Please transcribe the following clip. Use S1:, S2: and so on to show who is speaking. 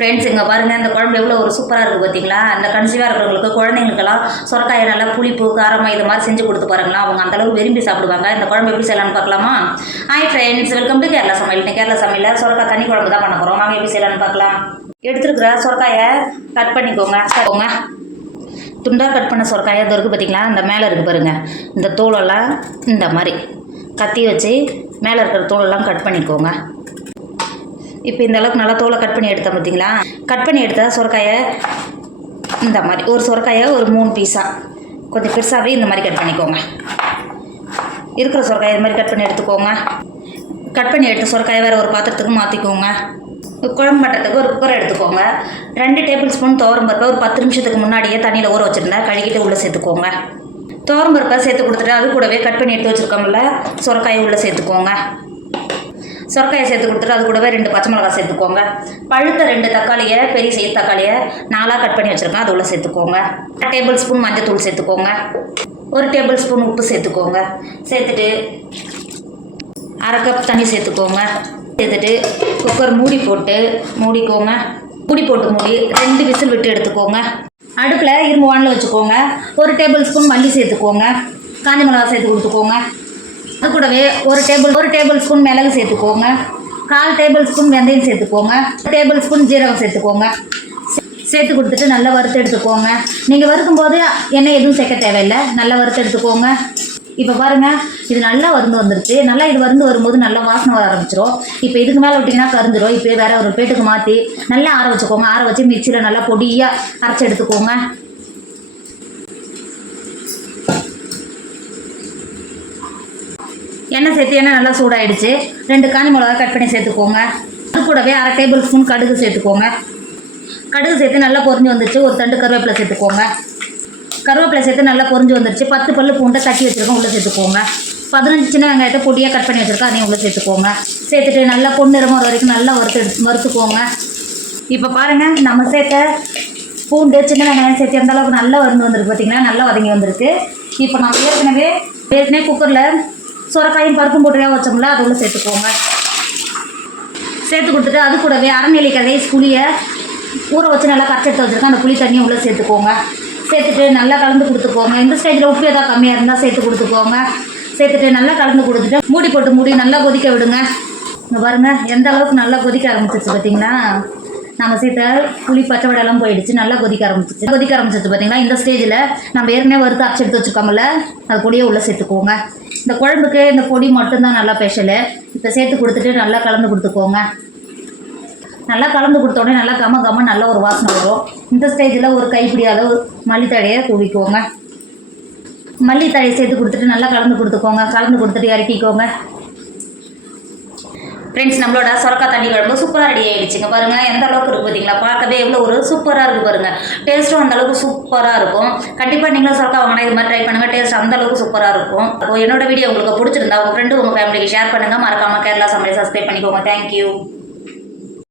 S1: Friends இங்கே பாருங்கள் இந்த குழம்பு எவ்வளோ ஒரு சூப்பராக இருக்குது பார்த்தீங்களா அந்த கன்சீவாக இருக்கிறவங்களுக்கு குழந்தைங்களுக்கெல்லாம் சொரக்காயை நல்லா புளிப்பு காரமாக இது மாதிரி செஞ்சு கொடுத்து பாருங்களா அவங்க அந்தளவுக்கு விரும்பி சாப்பிடுவாங்க. இந்த குழம்பு எப்படி செய்யலாம்னு பார்க்கலாமா? Hi friends welcome to Kerala சமையல் கேரளா சமையலில் சொரக்காய் தண்ணி குழம்பு தான் பண்ண போகிறோம் வாங்க எப்படி செய்யலாம்னு பார்க்கலாம். எடுத்துருக்குற சொரக்காயை கட் பண்ணிக்கோங்க. போங்க துண்டாக கட் பண்ண சொரக்காயை இது இருக்குது பார்த்தீங்களா இந்த மேலே இருக்குது பாருங்கள் இந்த தோலெல்லாம் இந்த மாதிரி கத்தி வச்சு மேலே இருக்கிற தோலெல்லாம் கட் பண்ணிக்கோங்க. இப்போ இந்த அளவுக்கு நல்லா தோலை கட் பண்ணி எடுத்தேன் பார்த்தீங்களா? கட் பண்ணி எடுத்தால் சொரக்காயை இந்த மாதிரி ஒரு சொரக்காயை ஒரு மூணு பீஸாக கொஞ்சம் பெருசாகவே இந்த மாதிரி கட் பண்ணிக்கோங்க. இருக்கிற சொரக்காயை இது மாதிரி கட் பண்ணி எடுத்துக்கோங்க. கட் பண்ணி எடுத்த சொரக்காயை வேறு ஒரு பாத்திரத்துக்கு மாற்றிக்கோங்க குழம்பு பண்ணுறதுக்கு ஒரு குக்கரை எடுத்துக்கோங்க. ரெண்டு டேபிள் ஸ்பூன் துவரம்பருப்பை ஒரு பத்து நிமிஷத்துக்கு முன்னாடியே தண்ணியில் ஊற வச்சுருந்தேன். கழுகிட்டு உள்ளே சேர்த்துக்கோங்க. துவரம்பருப்பை சேர்த்து கொடுத்துட்டு அது கூடவே கட் பண்ணி எடுத்து வச்சுருக்கோம்ல சொரக்காயை உள்ளே சேர்த்துக்கோங்க. சொரக்காயை சேர்த்து கொடுத்துட்டு அது கூடவே ரெண்டு பச்சை மிளகாய் சேர்த்துக்கோங்க. பழுத்த ரெண்டு தக்காளியை பெரிய சைஸ் தக்காளியை நாலாக கட் பண்ணி வச்சுருக்கேன். அது உள்ளே சேர்த்துக்கோங்க. அரை டேபிள் ஸ்பூன் மஞ்சத்தூள் சேர்த்துக்கோங்க. ஒரு டேபிள் ஸ்பூன் உப்பு சேர்த்துக்கோங்க. சேர்த்துட்டு அரை கப் தண்ணி சேர்த்துக்கோங்க. சேர்த்துட்டு குக்கர் மூடி போட்டு மூடிக்கோங்க. மூடி போட்டு மூடி ரெண்டு விசில் விட்டு எடுத்துக்கோங்க. அடுப்பில் இரும்பு வானில் வச்சுக்கோங்க. ஒரு டேபிள் ஸ்பூன் மல்லி சேர்த்துக்கோங்க. காஞ்சி மிளகா சேர்த்து கொடுத்துக்கோங்க. அது கூடவே ஒரு டேபிள் ஒரு டேபிள் ஸ்பூன் மிளகு சேர்த்துக்கோங்க. கால் டேபிள் ஸ்பூன் வெந்தயம் சேர்த்துக்கோங்க. டேபிள் ஸ்பூன் ஜீரகம் சேர்த்துக்கோங்க. சே- சேர்த்து கொடுத்துட்டு நல்லா வறுத்து எடுத்துக்கோங்க. நீங்கள் வறுக்கும்போது எண்ணெய் எதுவும் சேர்க்க தேவையில்லை. நல்லா வறுத்து எடுத்துக்கோங்க. இப்போ பாருங்கள் இது நல்லா வருந்து வந்துருச்சு. நல்லா இது வருந்து வரும்போது நல்லா வாசனை வர ஆரம்பிச்சிரும். இப்போ இதுக்கு மேலே விட்டிங்கன்னா கருந்துரும். இப்போ வேற ஒரு பேட்டுக்கு மாற்றி நல்லா ஆற வச்சுக்கோங்க. ஆற வச்சு மிக்சியில் நல்லா பொடியாக அரைச்சி எடுத்துக்கோங்க. எண்ணெய் சேர்த்து எண்ணெய் நல்லா சூடாயிடுச்சு. ரெண்டு காஞ்சி மிளகா கட் பண்ணி சேர்த்துக்கோங்க. அது கூடவே அரை டேபிள் ஸ்பூன் கடுகு சேர்த்துக்கோங்க. கடுகு சேர்த்து நல்லா பொறிஞ்சு வந்துருச்சு. ஒரு தண்டு கருவேப்பிலை சேர்த்துக்கோங்க. கருவேப்பிலை சேர்த்து நல்லா பொறிஞ்சு வந்துருச்சு. பத்து பல்லு பூண்டை தட்டி வச்சுருக்கோம் உள்ளே சேர்த்துக்கோங்க. பதினஞ்சு சின்ன வெங்காயத்தை பொடியாக கட் பண்ணி வச்சுருக்கோம் அதையும் உள்ளே சேர்த்துக்கோங்க. சேர்த்துட்டு நல்லா பொன்னிறமா வர வரைக்கும் நல்லா வறுத்து எடுத்து வறுத்துக்கோங்க. இப்போ பாருங்கள் நம்ம சேர்த்த பூண்டு சின்ன வெங்காயம் சேர்த்து எந்த அளவுக்கு நல்லா வருந்து வந்திருக்கு பார்த்தீங்கன்னா நல்லா வதங்கி வந்திருக்கு. இப்போ நம்ம ஏற்கனவே ஏற்கனவே குக்கரில் சுரக்காயும் பருப்பும் போட்டு வச்சோம்ல அது உள்ள சேர்த்துக்கோங்க. சேர்த்து கொடுத்துட்டு அது கூடவே அறநிலை கதை புளியை ஊற வச்சு நல்லா கரைச்செடுத்து வச்சுருக்கேன். அந்த புளி தண்ணியை உள்ளே சேர்த்துக்கோங்க. சேர்த்துட்டு நல்லா கலந்து கொடுத்துக்கோங்க. இந்த ஸ்டேஜில் உப்பு ஏதாவது கம்மியாக இருந்தால் சேர்த்து கொடுத்துக்கோங்க. சேர்த்துட்டு நல்லா கலந்து கொடுத்துட்டு மூடி போட்டு மூடி நல்லா கொதிக்க விடுங்க. இங்கே பாருங்கள் எந்த அளவுக்கு நல்லா கொதிக்க ஆரம்பிச்சிச்சு பார்த்தீங்கன்னா நம்ம சேர்த்த புளி பச்சை வடையெல்லாம் போயிடுச்சு நல்லா கொதிக்க ஆரம்பிச்சிச்சு கொதிக்க ஆரம்பிச்சிச்சு பார்த்தீங்கன்னா இந்த ஸ்டேஜில் நம்ம ஏற்கனவே வறுத்து அரைச்சி எடுத்து வச்சுக்கோம்ல அது கூடயே உள்ளே சேர்த்துக்கோங்க. இந்த குழம்புக்கு இந்த பொடி மட்டும்தான் நல்லா ஸ்பெஷலு இப்போ சேர்த்து கொடுத்துட்டு நல்லா கலந்து கொடுத்துக்கோங்க. நல்லா கலந்து கொடுத்தோடனே நல்லா கம கம நல்ல ஒரு வாசனை வரும். இந்த ஸ்டேஜில் ஒரு கைப்பிடி அளவு மல்லித்தழையை தூவிக்கோங்க. மல்லித்தழையை சேர்த்து கொடுத்துட்டு நல்லா கலந்து கொடுத்துக்கோங்க. கலந்து கொடுத்துட்டு இறக்கிக்கோங்க. ஃப்ரெண்ட்ஸ் நம்மளோட சொரக்கா தண்ணி குழம்பு சூப்பராக ரெடி ஆயிடுச்சுங்க. பாருங்கள் எந்த அளவுக்கு இருக்குது பார்த்தீங்களா? பார்க்கவே எவ்வளோ ஒரு சூப்பராக இருக்குது பாருங்கள் டேஸ்ட்டும் அந்த அளவுக்கு சூப்பராக இருக்கும். கண்டிப்பாக நீங்களும் சொரக்கா வாங்கினா இது மாதிரி ட்ரை பண்ணுங்க. டேஸ்ட் அந்த அளவுக்கு சூப்பராக இருக்கும். அப்போ என்னோட வீடியோ உங்களுக்கு பிடிச்சிருந்தா உங்கள் ஃப்ரெண்டு உங்கள் ஃபேமிலிக்கு ஷேர் பண்ணுங்கள் மறக்காமல் கேரளா சமையல் சப்ஸ்கிரைப் பண்ணிக்கோங்க. தேங்க்யூ